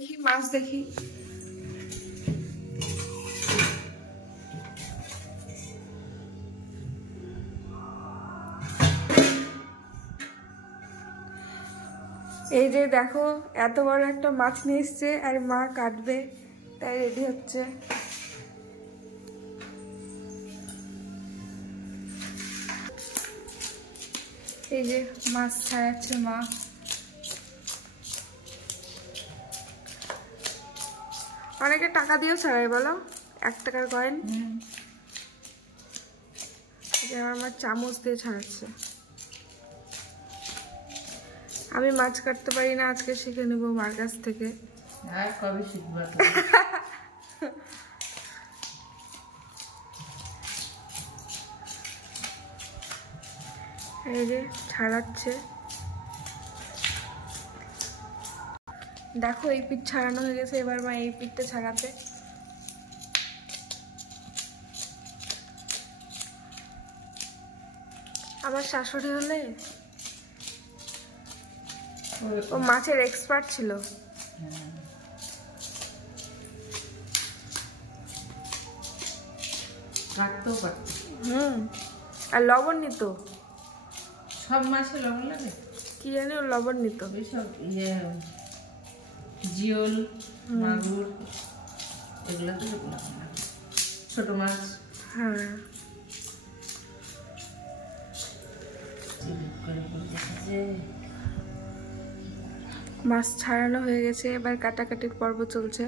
দেখি মাছ দেখি। এই যে দেখো এত বড় একটা মাছ নিয়ে এসছে আর মা কাটবে তাই রেডি হচ্ছে। এই যে মাছ ছাড়াচ্ছে মা। অনেকে টাকা দিয়েও ছাড়াই বলো, 1 টাকার কয়েন। আমার মা চামচ দিয়ে ছাড়াচ্ছে। আমি মাছ কাটতে পারি না, আজকে শিখে নেবো মার কাছ থেকে। কবে শিখবা? এই যে ছাড়াচ্ছে, দেখো এই পিঠ ছাড়ানো হয়ে গেছে, এবার মা এই পিঠটা ছাড়াবে। আমার শাশুড়ি হলে ও মাছের এক্সপার্ট ছিল। কাটতেও পারত। আর লবণ নিত। সব মাছে লবণ লাগে? কি জানি ও লবণ নিত। সব জিওল, মাগুর এগুলো তো লবণ লাগে। ছোট মাছ। হ্যাঁ। মাছ ছাড়ানো হয়ে গেছে, এবার কাটাকাটির পর্ব চলছে।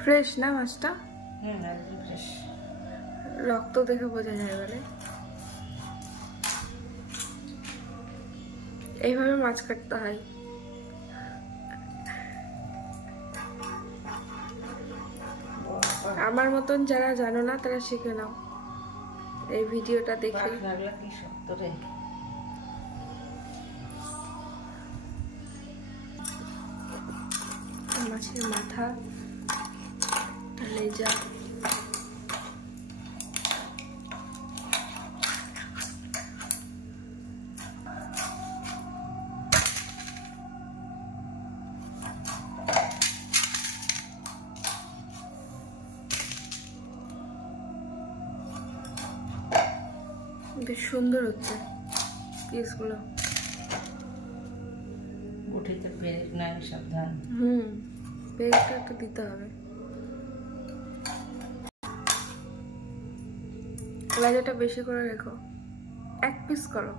ফ্রেশ না মাছটা? ফ্রেশ। রক্ত দেখে বোঝা যায় বলে। এইভাবে মাছ কাটতে হয়। আমার মতন যারা জানো না তারা শিখে নাও এই ভিডিওটা দেখে। মাছের মাথা, লেজা, বেশ সুন্দর হচ্ছে পিসগুলো। উঠিতে পেরেক নাই, সাবধান। পেরেকটা একটু দিতে হবে। লেজাটা বেশি করে রেখো, 1 পিস করো।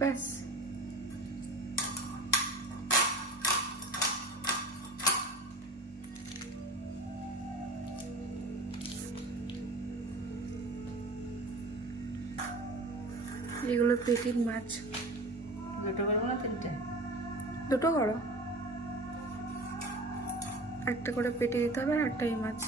ব্যাস। এগুলো পেটির মাছ। দুটো করবো না 3টে? দুটো করো, একটা করে পেটে দিতে হবে আর একটা এই মাছ।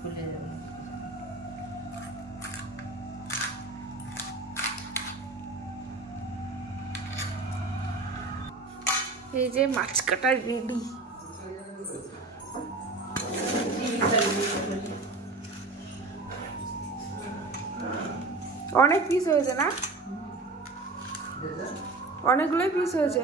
খুলে যাবে। এই যে মাছ কাটা রেডি। অনেক পিস হয়েছে না? অনেকগুলোই পিস হয়েছে।